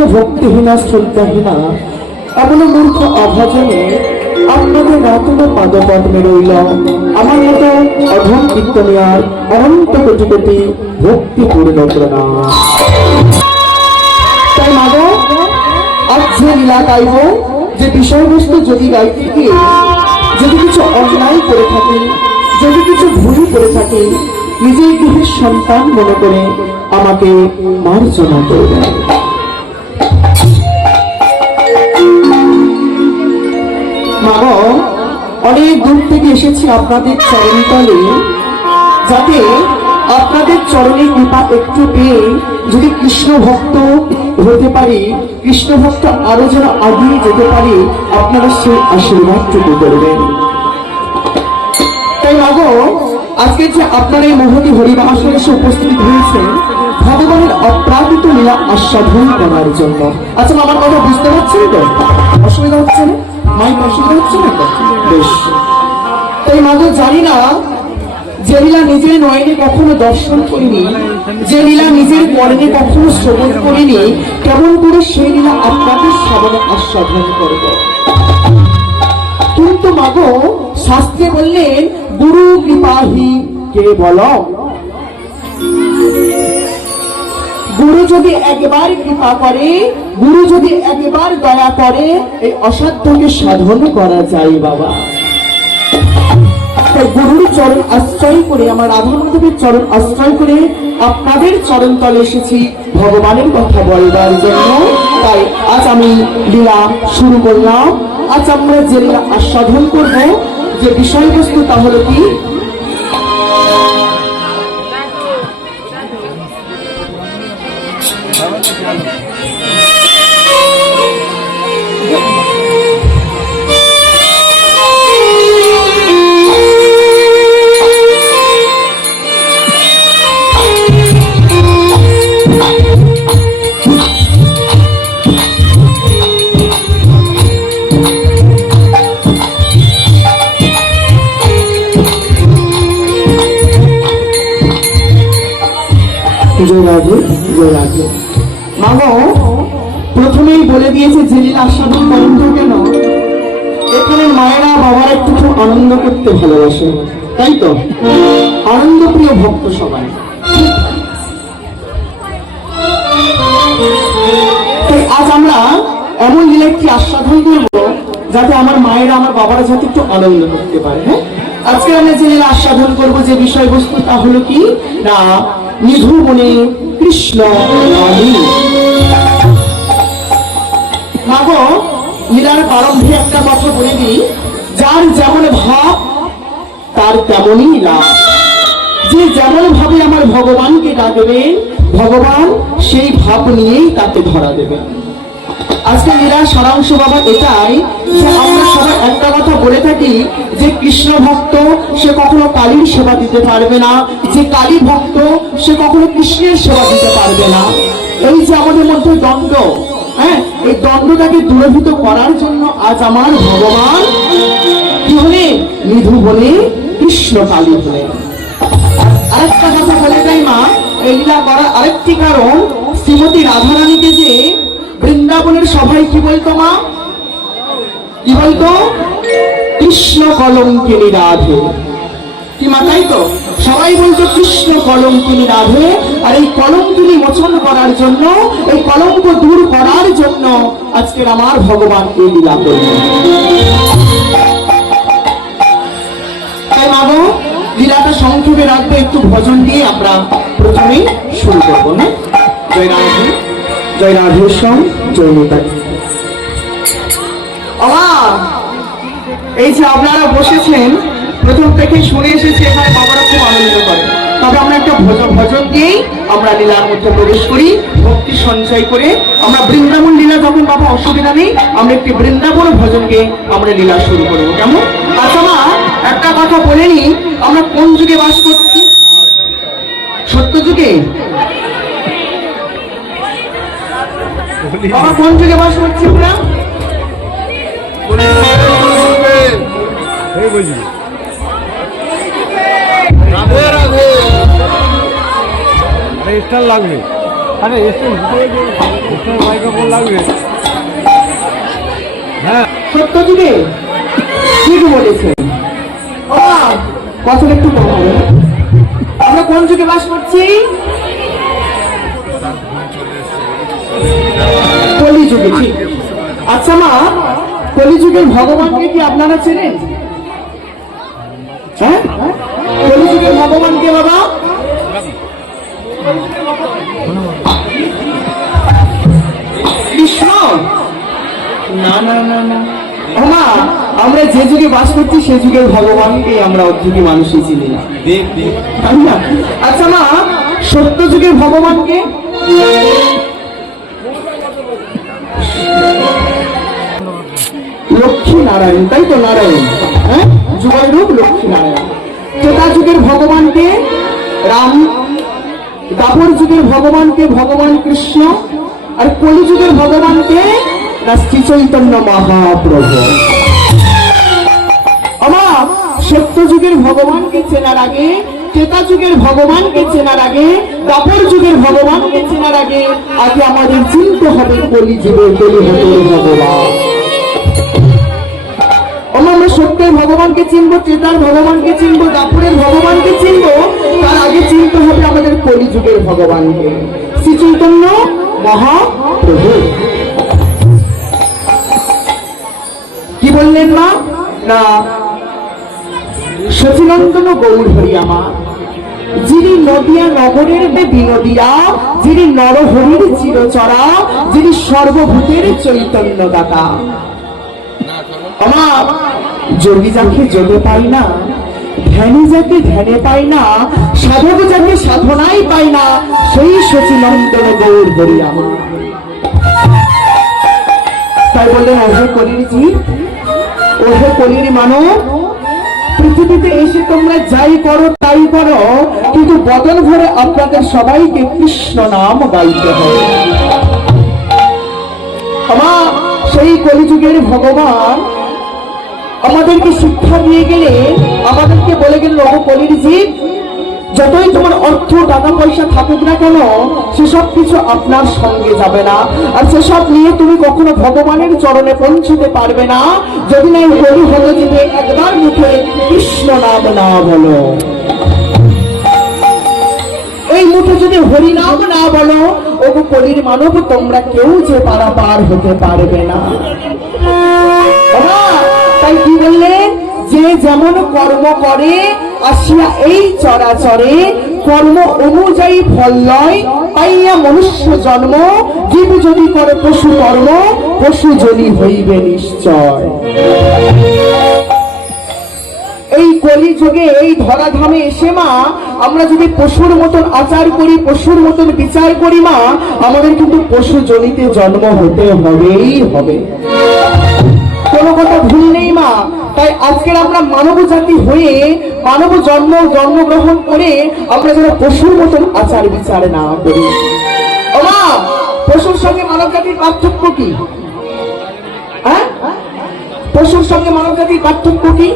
এমন ভক্তিহীনা শ্রদ্ধাহীনা এমন মূর্খ অভাজনে আপনাদের রাতুল পাদপদ্মে রইল আমার মতো অধম কীর্তনিয়ার অনন্ত কোটি কোটি ভক্তিপূর্ণ প্রণাম। তাই মাগো আজ যে লীলা গাইব, যে বিষয়বস্তু যদি গাইতে গিয়ে যদি কিছু অন্যায় করে থাকি, যদি কিছু ভুল করে থাকি, নিজের গৃহের সন্তান মনে করে আমাকে মার্জনা করবেন। মাগো অনেক দূর থেকে এসেছি আপনাদের চরণতলে, যাতে আপনাদের চরণে কৃপা একটু পেয়ে যদি কৃষ্ণ ভক্ত হতে পারি, কৃষ্ণ ভক্ত আরো যেন আগিয়ে যেতে পারি, আপনারা সেই আশীর্বাদটুকু করবেন। তাই মাগো আজকে যে আপনারা এই মহতী হরিবাসরে এসে উপস্থিত হয়েছেন ভগবানের অপ্রাকৃত লীলা আস্বাদন করার জন্য। আচ্ছা আমার কথা বুঝতে পারছেন তো? অসুবিধা হচ্ছে না? মাইক অসুবিধা হচ্ছে না তো? বেশ। তাই মাগো জানি না যে লীলা নিজের নয়নে কখনো দর্শন করিনি, যে লীলা নিজের মনে কখনো শ্রবণ করিনি, কেমন করে সেই লীলা আপনাদের সামনে আস্বাদন করব। কিন্তু মাগো শাস্ত্রে বললেন গুরু কৃপাহি কে বলো, গুরু যদি একবার কৃপা করে, গুরু যদি একবার দয়া করে, এই অসাধ্যকে সাধন করা যায় বাবা। তাই গুরুর চরণ আশ্রয় করে, আমার রাধা মাধবের চরণ আশ্রয় করে আপনাদের চরণ তলে এসেছি ভগবানের কথা বলবার জন্য। তাই আজ আমি লীলা শুরু করলাম। আজ আমরা যে লীলা আস্বাদন করব, যে বিষয়বস্তু তা হলো কি, মাগো প্রথমেই বলে দিয়েছে যে লীলা আস্বাদন করেন তো কেন, এখানে মায়েরা বাবারা একটু খুব আনন্দ করতে ভালোবাসে, তাই তো? আনন্দ প্রিয় ভক্ত সবাই। আজ আমরা এমন লীলা একটি আস্বাদন করব যাতে আমার মায়েরা আমার বাবারা যাতে একটু আনন্দ করতে পারে। হ্যাঁ, আজকে আমরা যে লীলা আস্বাদন করব, যে বিষয়বস্তু তা হলো কি না, নিধু মনে কৃষ্ণ নামী। মাগো লীলার প্রারম্ভে একটা কথা বলে দিই, যার যেমন ভাব তার তেমনই লাভ। যে যেমন ভাবে আমার ভগবানকে ডাকবে, ভগবান সেই ভাব নিয়েই তাকে ধরা দেবে। আজকে লীলার সারাংশ বাবা এটাই যে আমরা সবাই একটা কথা বলে থাকি যে কৃষ্ণ ভক্ত সে কখনো কালীর সেবা দিতে পারবে না, যে কালী ভক্ত সে কখনো কৃষ্ণের সেবা দিতে পারবে না। এই যে আমাদের মধ্যে দ্বন্দ্ব, হ্যাঁ, এই দ্বন্দ্বটাকে দূরীভূত করার জন্য আজ আমার ভগবান কি হলে নিধু বলে কৃষ্ণ কালী বলে। আরেকটা কথা বলে যাই মা, এই লীলা করার আরেকটি কারণ, শ্রীমতী রাধারানীকে যে বৃন্দাবনের সবাই কি বলতো মা, কি বলতো? কৃষ্ণ কলঙ্কিনী রাধে। কি মা, তাই তো? সবাই বলতো কৃষ্ণ কলঙ্কিনী রাধে। আর এই কলঙ্কিনী মোচন করার জন্য, এই কলঙ্ক দূর করার জন্য আজকের আমার ভগবান এই লীলা করলেন। তাই মাগো লীলাটা সংক্ষেপে রাখবো, একটু ভজন দিয়ে আমরা প্রথমেই শুরু করবো। না, জয় রাধে, জয় রাধেশ্যাম, জয় নেতাজি। এই যে আপনারা বসেছেন, প্রথম থেকে শুনে এসেছি এখানে বাবারা খুব আনন্দ করে। তবে আমরা একটা ভজন দিয়েই আমরা লীলার মধ্যে প্রবেশ করি, ভক্তি সঞ্চয় করে। আমরা বৃন্দাবন লীলা যখন বাবা অসুবিধা নেই, আমরা একটি বৃন্দাবন ভজনকে আমরা লীলা শুরু করবো, কেমন? আচ্ছা মা একটা কথা বলে নি, আমরা কোন যুগে বাস করছি? সত্য যুগে? বাবা কোন যুগে বাস করছি আমরা? লাগবে আরে এসে মাইক্রোফোন লাগবে। হ্যাঁ সত্য যুগে ঠিক বলেছে। কথা একটু কম হবে। আমরা কোন যুগে বাস করছি? কলিযুগে। ঠিক। আচ্ছা মা, কলিযুগের ভগবানকে কি আপনারা চেনেন? হ্যাঁ, কলিযুগের ভগবানকে বাবা কৃষ্ণ? না না না না মা, আমরা যে যুগে বাস করছি সে যুগের ভগবানকে আমরা অর্ধেকই মানুষই চিনি না। তাই না? আচ্ছা মা, সত্য যুগের ভগবানকে? লক্ষ্মী নারায়ণ, তাই তো? নারায়ণ, হ্যাঁ, যুগের রূপ লক্ষ্মী নারায়ণ। ত্রেতা যুগের ভগবানকে রাম, দ্বাপর যুগের ভগবানকে ভগবান কৃষ্ণ, আর কলি যুগের ভগবানকে শ্রী চৈতন্য মহাপ্রভু। আমার সত্য যুগের ভগবানকে চেনার আগে, ত্রেতা যুগের ভগবানকে চেনার আগে, দ্বাপর যুগের ভগবানকে চেনার আগে আগে আমাদের চিনতে হবে কলি যুগের কলিযুগের ভগবান। আমরা সত্যের ভগবানকে চিনবো, ত্রেতার ভগবানকে চিনবো, দ্বাপরের ভগবানকে চিনবো, তার আগে চিনতে হবে আমাদের কলিযুগের ভগবানকে, শ্রী চৈতন্য মহাপ্রভু। কি বললেন মা? না, সচিনন্দন গৌর হরি আমার, যিনি নদিয়া নগরের বিনোদিয়া, যিনি নরহরির চিরচরা, যিনি সর্বভূতের চৈতন্য দাতা। আমার যোগী যাকে যোগে পাই না, ধ্যানী যাকে ধ্যানে পাই না, সাধক যাকে সাধনাই পাই না, সেই সচিনন্দন গৌর হরি আমার। তাই বললেন, ওহে কলির জীব, ওহে কলির মানব, পৃথিবীতে এসে তোমরা যাই করো তাই করো, কিন্তু বদন ভরে আপনাদের সবাইকে কৃষ্ণ নাম গাইতে হবে। আমার সেই কলিযুগের ভগবান আমাদেরকে শিক্ষা দিয়ে গেলে, আমাদেরকে বলে গেলেন, ওহ কলির জীব, যতই তোমার অর্থ টাকা পয়সা থাকুক না কেন, সেসব কিছু আপনার সঙ্গে যাবে না, আর সেসব নিয়ে তুমি কখনো ভগবানের চরণে পৌঁছতে পারবে না যদি না এই হরি হলো জীবে একবার মুখে কৃষ্ণ নাম না বলো। এই মুখে যদি হরি নাম না বলো, ওগো কলির মানব, তোমরা কেউ যে পারাপার হতে পারবে না। তাই কি বললেন? যে যেমন কর্ম করে আসিয়া এই চরাচরে, কর্ম অনুযায়ী ফল লয় পাইয়া মনুষ্য জন্ম, জীব যদি করে পশু কর্ম, পশু জনি হইবে নিশ্চয়। এই কলিযুগে এই ধরাধামে এসে মা, আমরা যদি পশুর মতন আচার করি, পশুর মতন বিচার করি মা, আমাদের কিন্তু পশু জনিতে জন্ম হতে হবেই হবে, কোনো কথা ভুল নেই মা। তাই আজকের আমরা মানব জাতি হয়ে, মানব জন্মগ্রহণ করে আমরা যেন পশুর মতন আচার বিচার না করি। ও মা, পশুর সঙ্গে মানব জাতির পার্থক্য কি? হ্যাঁ, পশুর সঙ্গে মানব জাতির পার্থক্য কি?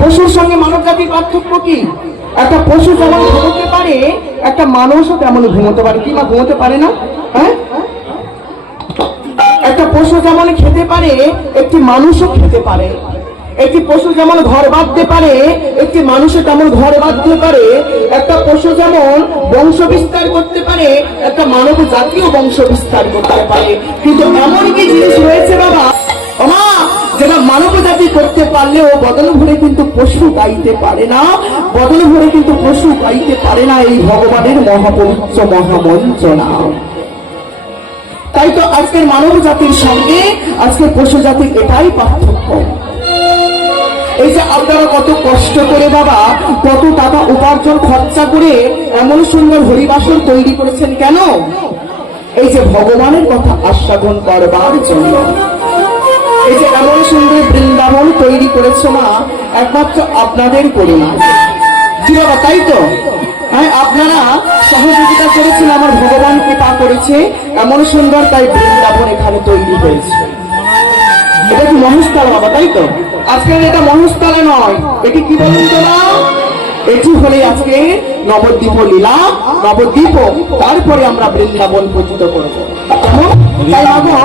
পশুর সঙ্গে মানব জাতির পার্থক্য কি? একটা পশু যেমন ঘুমোতে পারে, একটা মানুষও তেমন ঘুমোতে পারে। কি মা, ঘুমোতে পারে না? হ্যাঁ, একটা পশু যেমন খেতে পারে, একটি মানুষও খেতে পারে। একটি পশু যেমন ঘর বাঁধতে পারে, একটি মানুষও তেমন ঘর বাঁধতে পারে। একটা পশু যেমন বংশ বিস্তার করতে পারে, একটা মানব জাতীয় বংশ বিস্তার করতে পারে। কিন্তু এমন কি জিনিস রয়েছে বাবা মা, যেটা মানব জাতি করতে পারলেও বদন ভরে কিন্তু পশু গাইতে পারে না, বদন ভরে কিন্তু পশু গাইতে পারে না এই ভগবানের মহাপবিত্র মহামন্ত্র নাম। তাই তো আজকের মানব জাতির সঙ্গে আজকের পশু জাতির এটাই পার্থক্য। এই যে আপনারা কত কষ্ট করে বাবা, কত টাকা উপার্জন খরচা করে এমন সুন্দর হরিবাসর তৈরি করেছেন কেন? এই যে ভগবানের কথা আস্বাদন করবার জন্য। এই যে এমন সুন্দর বৃন্দাবন তৈরি করেছে মা, একমাত্র আপনাদের করুণা। কি বাবা, তাই তো? হ্যাঁ, আপনারা সহযোগিতা করেছেন, আমার ভগবান কৃপা করেছে, এমন সুন্দর তাই বৃন্দাবন এখানে তৈরি হয়েছে। এটা কি মহেশতলা বাবা, তাই তো? আজকের এটা মহেশতলা নয়, এটি কি বলুন তো না? এটি হলে আজকে নবদ্বীপ লীলা, নবদ্বীপ, তারপরে আমরা বৃন্দাবন পূজিত করবো। কেমন? তাই মাগো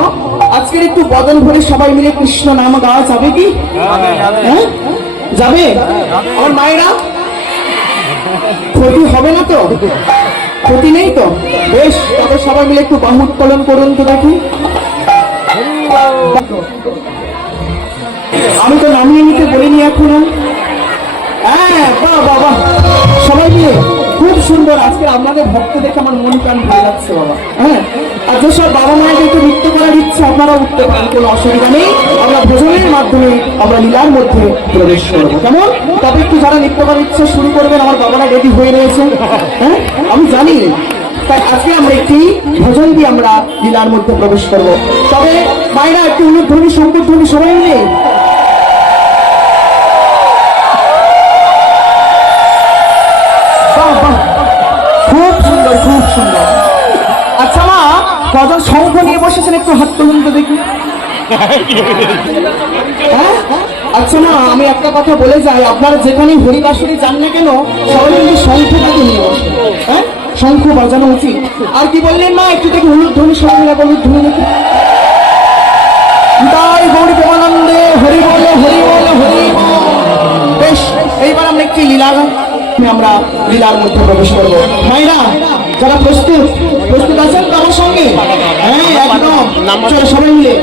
আজকের একটু বদল ভরে সবাই মিলে কৃষ্ণ নাম গাওয়া যাবে কি? হ্যাঁ যাবে? আমার মায়েরা ক্ষতি হবে না তো? ক্ষতি নেই তো? বেশ, তবে সবাই মিলে একটু বাহু উত্তোলন করুন তো দেখি। আমি তো নামিয়ে নিতে বলিনি এখনো। হ্যাঁ, বাহ বাহ বাহ, সবাই মিলে খুব সুন্দর। আজকে আপনাদের ভক্ত দেখে আমার মন প্রাণ ভালো লাগছে বাবা। হ্যাঁ, আর যেসব বাবা মায়েদের একটু নৃত্য করার ইচ্ছে আপনারা উঠতে পারেন, কোনো অসুবিধা নেই। আমরা ভোজনের মাধ্যমে আমরা লীলার মধ্যে প্রবেশ করবো। কেমন? তবে একটু যারা নৃত্য করার ইচ্ছে শুরু করবেন, আমার বাবারা রেডি হয়ে রয়েছে। হ্যাঁ, আমি জানি। তাই আজকে আমরা একটি ভজন দিয়ে আমরা লীলার মধ্যে প্রবেশ করব। তবে মায়েরা একটু উলুধ্বনি, শঙ্করধ্বনি সবাই মিলে। খুব সুন্দর, খুব সুন্দর। আচ্ছা মা, কজন শঙ্খ নিয়ে বসেছেন একটু হাত তুলুন তো দেখি। হ্যাঁ, আচ্ছা মা, আমি একটা কথা বলে যাই, আপনারা যেখানে হরিবাসরে যান না কেন সবাই মিলে শঙ্খটাকে নিয়ে বসেন। হ্যাঁ, শঙ্খ বাজানো উচিত। আর কি বললেন মা? একটু দেখি উলুধ্বনি সবাই মিলে উলুধ্বনি দেখি। তাই গৌরী প্রেমানন্দে হরি বল, হরি বল, হরি বল। বেশ, এইবার আমরা একটি লীলা, আমরা লীলার মধ্যে প্রবেশ করবো। মাইরা যারা প্রস্তুত, প্রস্তুত আছেন তো আমার সঙ্গে? হ্যাঁ, একদম। চলো সবাই মিলে।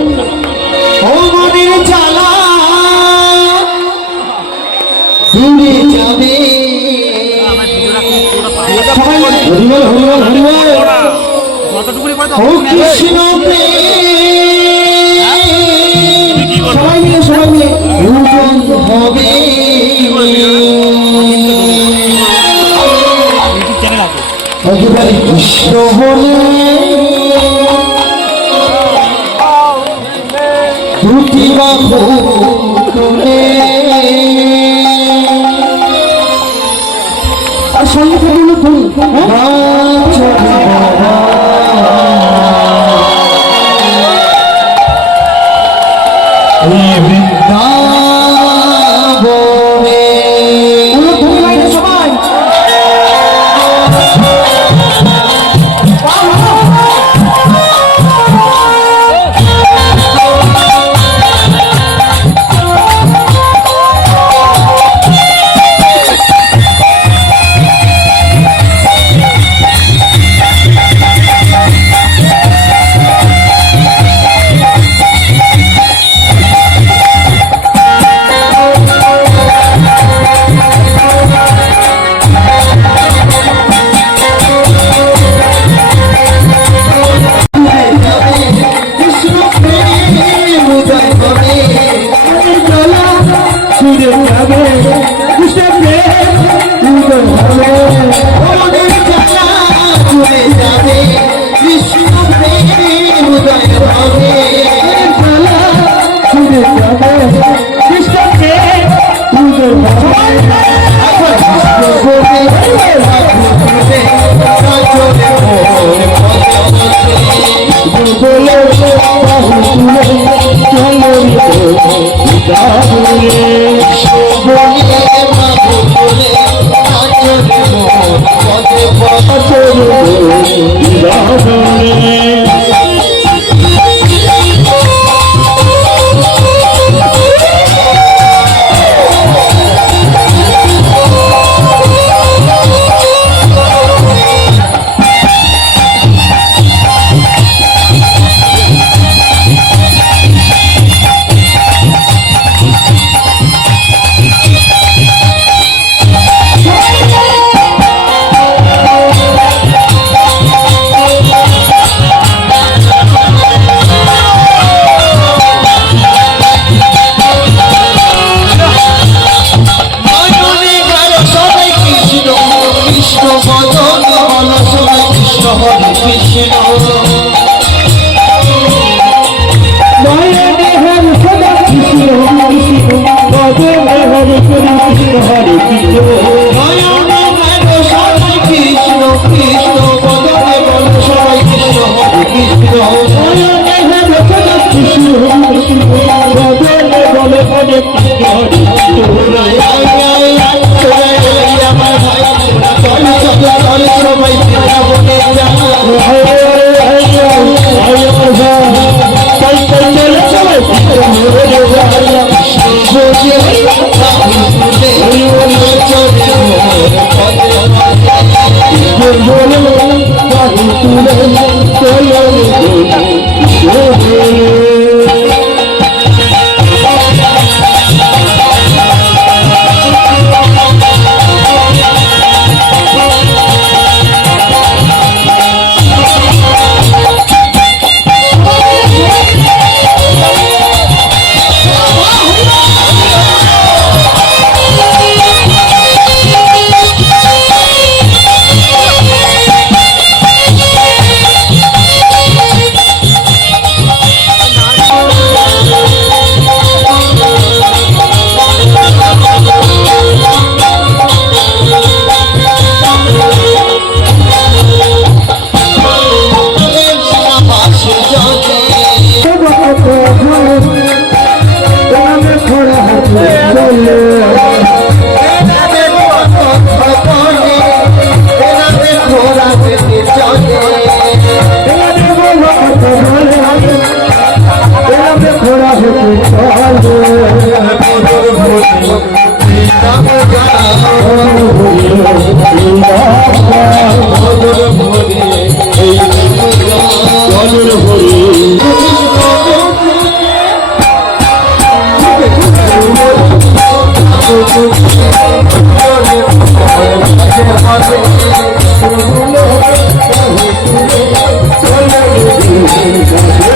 ও মনের জ্বালা দূরে যাবে, সবাই মিলে হরি বল, হরি বল, হরি বল। ও কৃষ্ণ প্রেম, সবাই মিলে, সবাই মিলে পূজন হবে একেবারে কৃষ্ণ বলে দুটি বাহু তুলে। আর সঙ্গে থাকলে তুমি বৃন্দাবনে সবাই আমার Thank you.